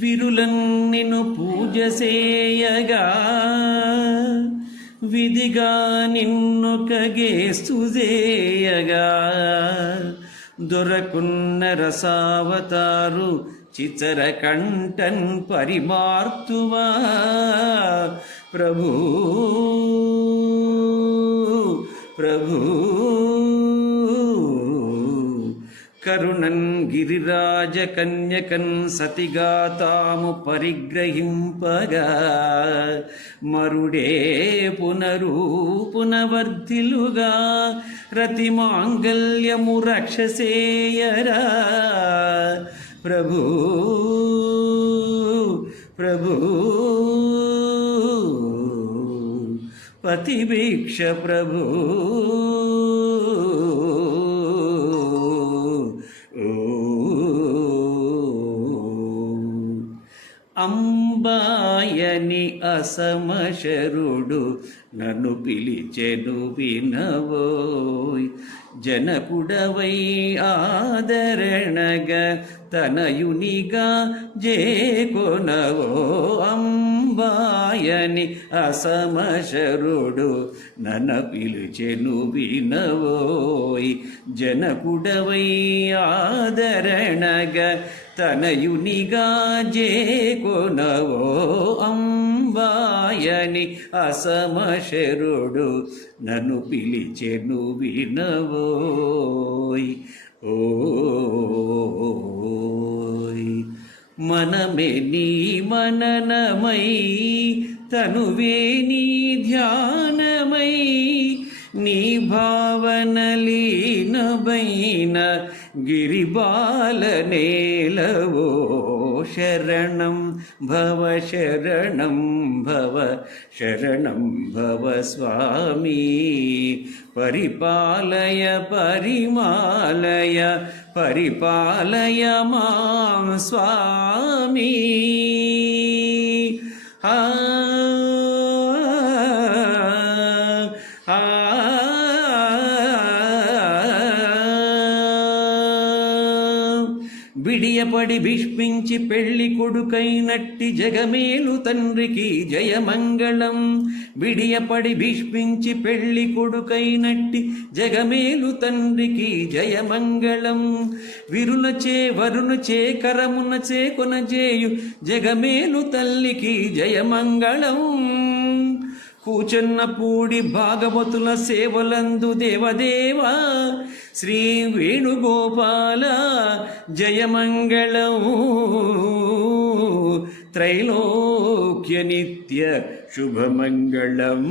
విరులన్నిను పూజ చేయగా విధిగా నిన్ను కగేస్తుజేయగా దొరకున్న రసావతారు చిచర కంఠన్ పరిమార్తువా ప్రభూ ప్రభూ. కరుణన్ గిరిరాజ కన్యకన్ సతిగా తాము పరిగ్రహింపగా. మరుడే పునరూపునవర్ధిలుగా రతి మాంగల్యము రక్షసేయరా. ప్రభు ప్రభు పతిభీక్ష ప్రభు. అంబాయని అసమశరుడు నన్ను పిలిచెను వినవోయ్. జనకుడవై ఆదరణగా తనయునిగా జే జేకొనవో అంబాయని అసమశరుడు నన పిలుచెను వినవోయ్. జనకుడవై ఆదరణగా తనయునిగా జే కొనవో అంబాయని అసమశరుడు నన్ను పిలిచెను వినవోయ్. మనమే నీ మననమై తనువే నీ ధ్యానమై నీ భావనలీనమైన గిరిబాల నేలవో शरणं भव शरणं भव शरणं भव स्वामी परिपालय परिमालय परिपालय मां स्वामी आ, आ, आ విడియపడి భీష్మించి పెళ్ళి కొడుకైనట్టి జగమేలు తండ్రికి జయమంగళం. విడియపడి భీష్మించి పెళ్ళి కొడుకైనట్టి జగమేలు తండ్రికి జయమంగళం. విరులచే వరుణచే కరమునచే కొనజేయు జగమేలు తల్లికి జయమంగళం. కూచన్న పూడి భాగవతుల సేవలందు దేవదేవా శ్రీ వేణుగోపాల జయమంగళం. త్రైలోక్య నిత్య శుభమంగళం.